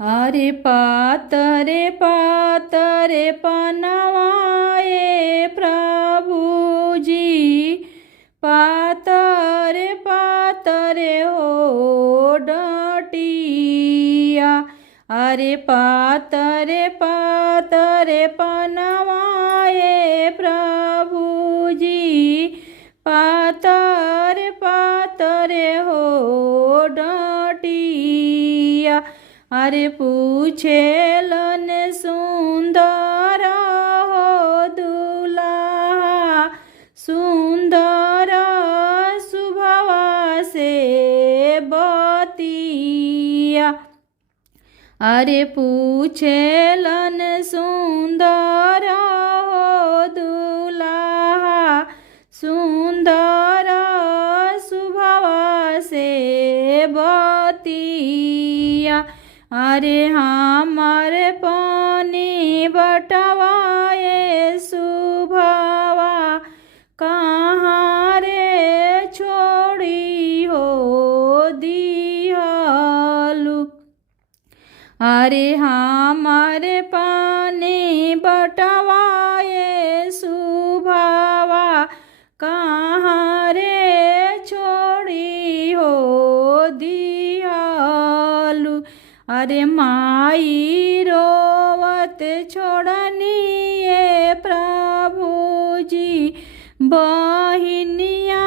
अरे पातरे पातरे पनवाए प्रभु जी, पातरे पातरे हो डटिया। अरे पातरे पातरे पनवाए प्रभु जी, पातरे पातरे हो डटिया। अरे पूछेलन सुंदर हो दुल्हा, सुंदर सुभवा से बतिया। अरे पूछेलन सुंदर हो दुल्हा, सुंदर सुभवा से बतिया। अरे हमारे पानी बटवाए सुभवा, कहाँ रे छोड़ी हो दिहलु। अरे हमारे पानी बटवाए सुभवा, कहाँ रे छोड़ी हो दिहलु। अरे माई रोवत छोड़निए प्रभु जी, बहिनिया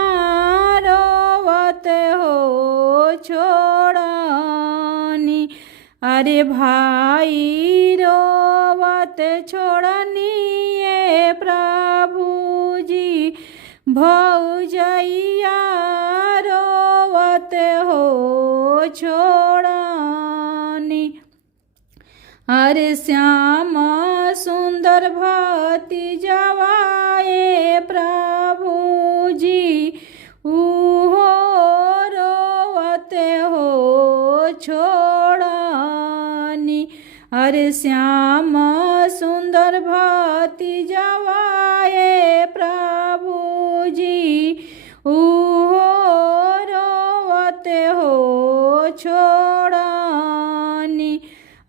रोवत हो छोड़नी। अरे भाई रोवत छोड़निए प्रभु जी, भौजैया रोवत हो छोड़नी। अरे श्याम सुंदर भतीजवाए प्रभु जी, उहो रोवत हो छोड़नी। अरे श्याम सुंदर भतीजवाए प्रभु जी, उहो रोवत हो छोड़नी।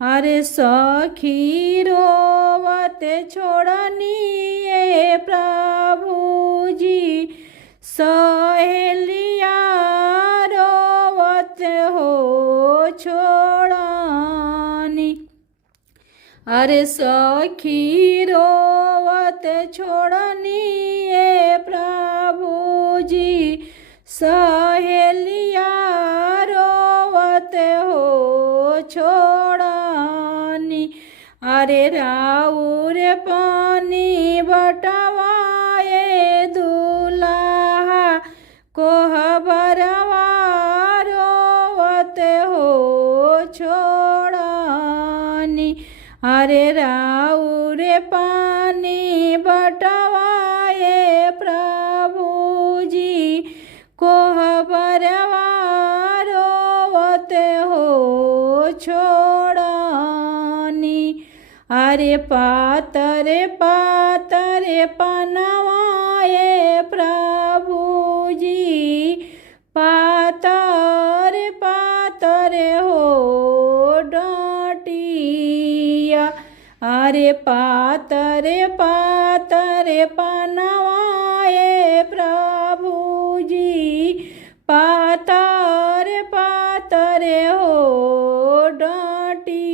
अरे सखी रोवत छोड़निए प्रभु जी, सहेलिया रोवत हो छोड़नी। अरे सखी रोवत छोड़निए प्रभु जी, सहेलिया रोवत हो छोड़नी। अरे राउर पानी बटवाए दुल्हा, कोहबरवा रोवत हो छोड़नी। अरे राउर पानी बटवाए प्रभु जी, कोहबरवा रोवत हो छोड़नी। अरे पातरे पातरे पनवाए प्रभु जी, पातरे पातरे हो डटिया। अरे पातरे पातरे पनवाए प्रभु जी, पातरे पातरे हो डटिया।